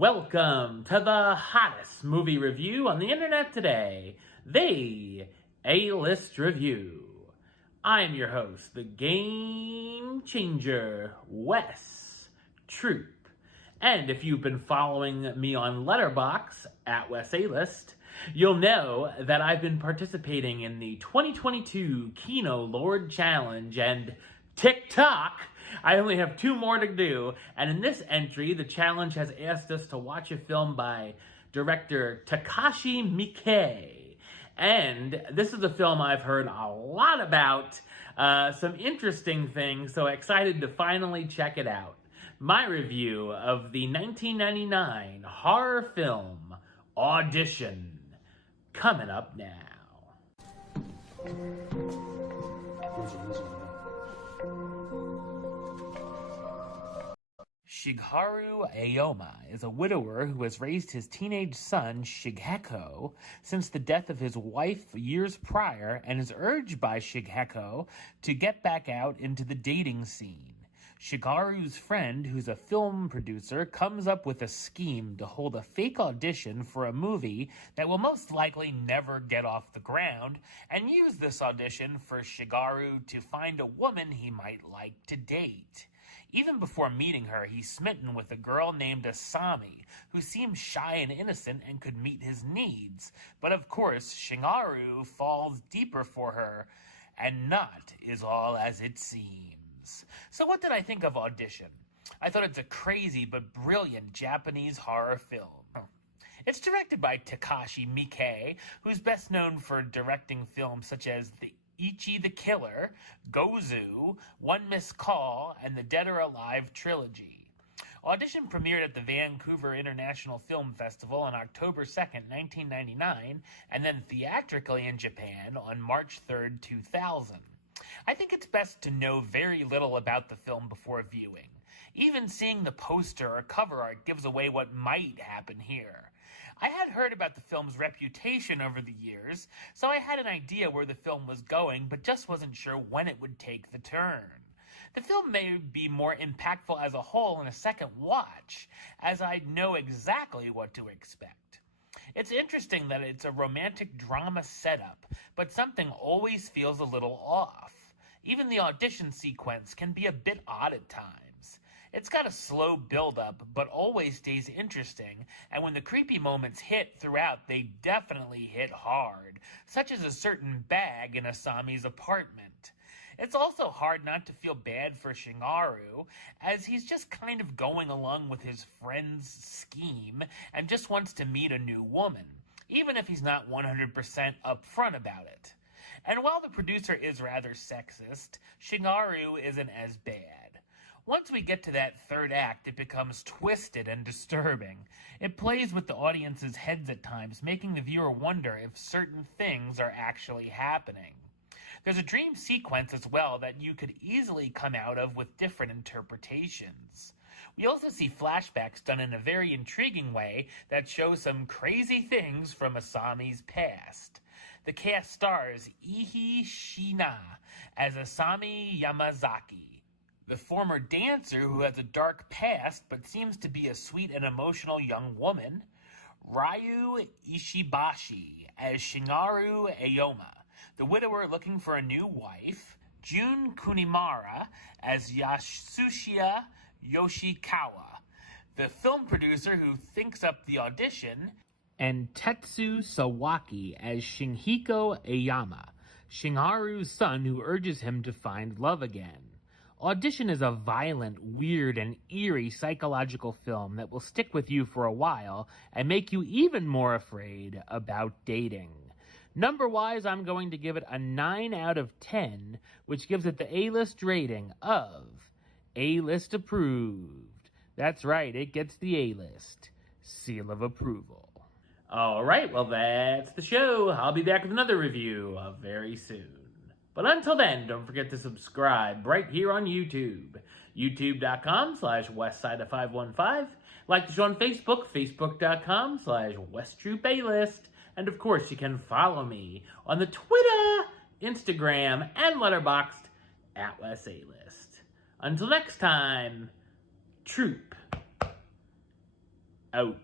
Welcome to the hottest movie review on the internet today, the A-List Review. I am your host, the Game Changer, Wes Troop. And if you've been following me on Letterboxd at Wes A-List, you'll know that I've been participating in the 2022 Kino Lord Challenge and TikTok. I only have 2 more to do, and in this entry, the challenge has asked us to watch a film by director Takashi Miike. And this is a film I've heard a lot about, some interesting things, so excited to finally check it out. My review of the 1999 horror film Audition, coming up now. Shigeru Aoyama is a widower who has raised his teenage son, Shigeko, since the death of his wife years prior and is urged by Shigeko to get back out into the dating scene. Shigeru's friend, who's a film producer, comes up with a scheme to hold a fake audition for a movie that will most likely never get off the ground, and use this audition for Shigeru to find a woman he might like to date. Even before meeting her, he's smitten with a girl named Asami, who seems shy and innocent and could meet his needs. But of course, Shigeru falls deeper for her, and not is all as it seems. So what did I think of Audition? I thought it's a crazy but brilliant Japanese horror film. It's directed by Takashi Miike, who's best known for directing films such as Ichi the Killer, Gozu, One Missed Call, and the Dead or Alive trilogy. Audition premiered at the Vancouver International Film Festival on October 2nd, 1999, and then theatrically in Japan on March 3rd, 2000. I think it's best to know very little about the film before viewing. Even seeing the poster or cover art gives away what might happen here. I had heard about the film's reputation over the years, so I had an idea where the film was going, but just wasn't sure when it would take the turn. The film may be more impactful as a whole in a second watch, as I know exactly what to expect. It's interesting that it's a romantic drama setup, but something always feels a little off. Even the audition sequence can be a bit odd at times. It's got a slow build-up, but always stays interesting, and when the creepy moments hit throughout, they definitely hit hard, such as a certain bag in Asami's apartment. It's also hard not to feel bad for Shigeru, as he's just kind of going along with his friend's scheme and just wants to meet a new woman, even if he's not 100% upfront about it. And while the producer is rather sexist, Shigeru isn't as bad. Once we get to that third act, it becomes twisted and disturbing. It plays with the audience's heads at times, making the viewer wonder if certain things are actually happening. There's a dream sequence as well that you could easily come out of with different interpretations. We also see flashbacks done in a very intriguing way that show some crazy things from Asami's past. The cast stars Ihi Shina as Asami Yamazaki, the former dancer who has a dark past but seems to be a sweet and emotional young woman, Ryu Ishibashi as Shigeru Aoyama, the widower looking for a new wife, Jun Kunimura as Yasushia Yoshikawa, the film producer who thinks up the audition, and Tetsu Sawaki as Shinhiko Aoyama, Shigeru's son who urges him to find love again. Audition is a violent, weird, and eerie psychological film that will stick with you for a while and make you even more afraid about dating. Number-wise, I'm going to give it a 9 out of 10, which gives it the A-list rating of A-list approved. That's right, it gets the A-list seal of approval. Alright, well that's the show. I'll be back with another review very soon. But until then, don't forget to subscribe right here on YouTube. youtube.com/westside515. Like the show on Facebook, facebook.com/WesTroopAlist. And of course, you can follow me on the Twitter, Instagram, and Letterboxd at Wes A-List. Until next time, Troop Out.